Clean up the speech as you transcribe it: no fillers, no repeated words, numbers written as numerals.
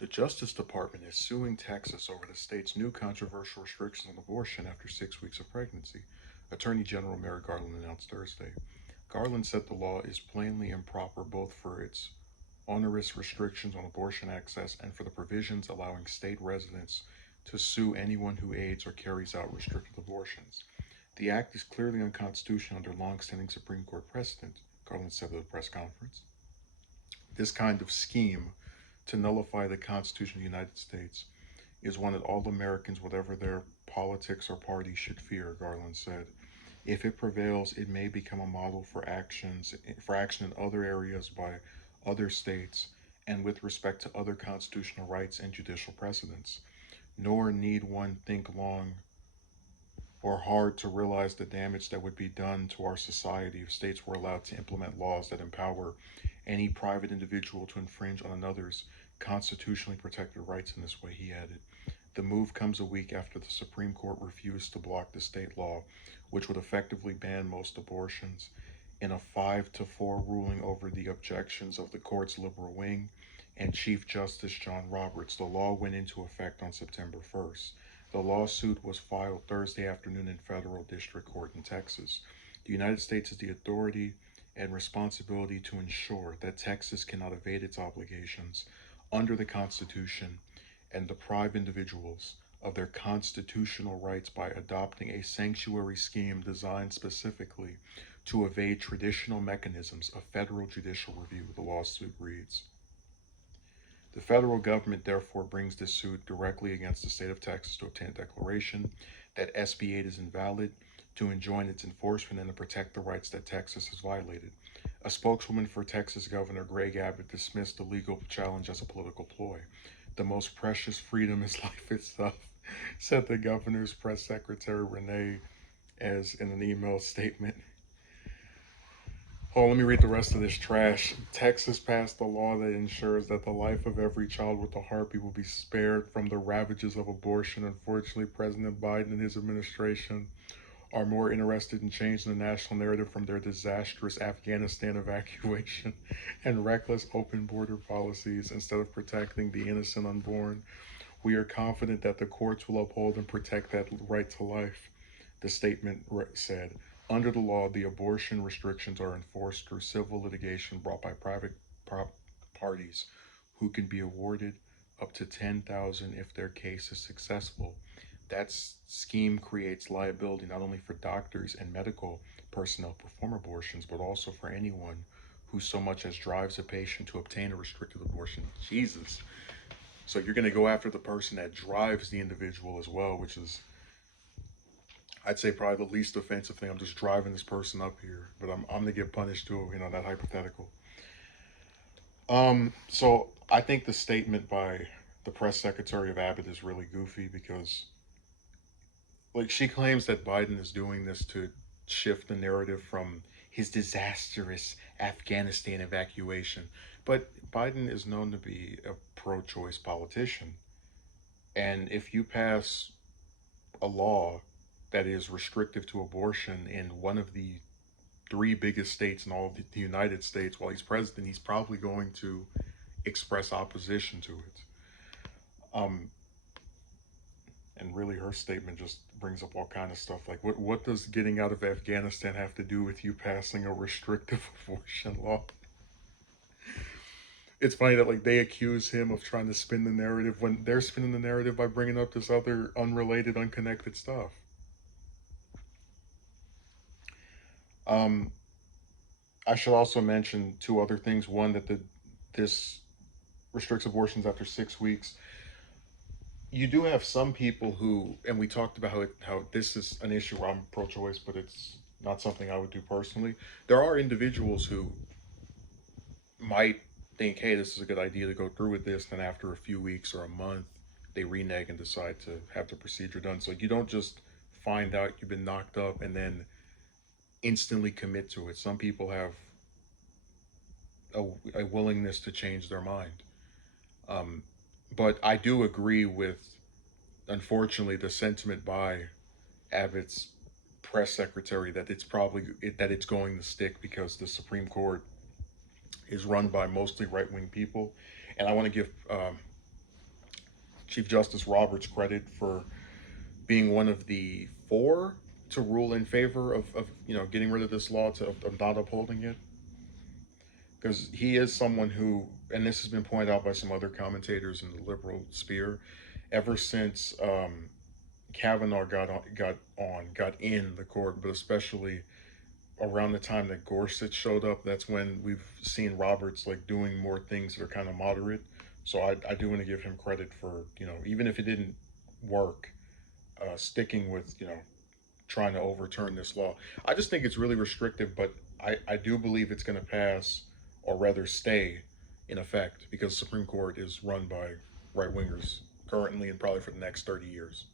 The Justice Department is suing Texas over the state's new controversial restrictions on abortion after 6 weeks of pregnancy, Attorney General Merrick Garland announced Thursday. Garland said the law is plainly improper both for its onerous restrictions on abortion access and for the provisions allowing state residents to sue anyone who aids or carries out restricted abortions. The act is clearly unconstitutional under long-standing Supreme Court precedent, Garland said at a press conference. This kind of scheme to nullify the Constitution of the United States is one that all Americans, whatever their politics or party, should fear, Garland said. If it prevails, it may become a model for action in other areas by other states and with respect to other constitutional rights and judicial precedents. Nor need one think long or hard to realize the damage that would be done to our society if states were allowed to implement laws that empower any private individual to infringe on another's constitutionally protected rights in this way, he added. The move comes a week after the Supreme Court refused to block the state law, which would effectively ban most abortions. In a 5-4 ruling over the objections of the court's liberal wing and Chief Justice John Roberts, the law went into effect on September 1st. The lawsuit was filed Thursday afternoon in federal district court in Texas. The United States has the authority and responsibility to ensure that Texas cannot evade its obligations under the Constitution and deprive individuals of their constitutional rights by adopting a sanctuary scheme designed specifically to evade traditional mechanisms of federal judicial review, the lawsuit reads. The federal government therefore brings this suit directly against the state of Texas to obtain a declaration that SB 8 is invalid, to enjoin its enforcement, and to protect the rights that Texas has violated. A spokeswoman for Texas Governor Greg Abbott dismissed the legal challenge as a political ploy. The most precious freedom is life itself, said the governor's press secretary Renee as in an email statement. Oh, let me read the rest of this trash. Texas passed a law that ensures that the life of every child with a heartbeat will be spared from the ravages of abortion. Unfortunately, President Biden and his administration are more interested in changing the national narrative from their disastrous Afghanistan evacuation and reckless open border policies instead of protecting the innocent unborn. We are confident that the courts will uphold and protect that right to life, the statement said. Under the law, the abortion restrictions are enforced through civil litigation brought by private parties who can be awarded up to $10,000 if their case is successful. That scheme creates liability not only for doctors and medical personnel who perform abortions, but also for anyone who so much as drives a patient to obtain a restricted abortion. Jesus. So you're going to go after the person that drives the individual as well, which is, I'd say, probably the least offensive thing. I'm just driving this person up here, but I'm going to get punished too, that hypothetical. So I think the statement by the press secretary of Abbott is really goofy because, like, she claims that Biden is doing this to shift the narrative from his disastrous Afghanistan evacuation. But Biden is known to be a pro choice politician. And if you pass a law that is restrictive to abortion in one of the three biggest states in all of the United States while he's president, he's probably going to express opposition to it. Um, and really her statement just brings up all kind of stuff like what does getting out of Afghanistan have to do with you passing a restrictive abortion law? It's funny that like they accuse him of trying to spin the narrative when they're spinning the narrative by bringing up this other unrelated, unconnected stuff. um I should also mention two other things. One, that this restricts abortions after 6 weeks. You do have some people who, and we talked about how this is an issue where I'm pro-choice, but it's not something I would do personally. There are individuals who might think, hey, this is a good idea to go through with this. Then after a few weeks or a month, they renege and decide to have the procedure done. So you don't just find out you've been knocked up and then instantly commit to it. Some people have a willingness to change their mind. Um, but I do agree with, unfortunately, the sentiment by Abbott's press secretary that that it's going to stick because the Supreme Court is run by mostly right wing people. And I want to give Chief Justice Roberts credit for being one of the four to rule in favor of getting rid of this law, of not upholding it, because he is someone who, and this has been pointed out by some other commentators in the liberal sphere, ever since Kavanaugh got in the court, but especially around the time that Gorsuch showed up, that's when we've seen Roberts like doing more things that are kind of moderate. So I do want to give him credit for, even if it didn't work, sticking with, trying to overturn this law. I just think it's really restrictive, but I do believe it's going to pass, or rather stay in effect, because the Supreme Court is run by right wingers currently and probably for the next 30 years.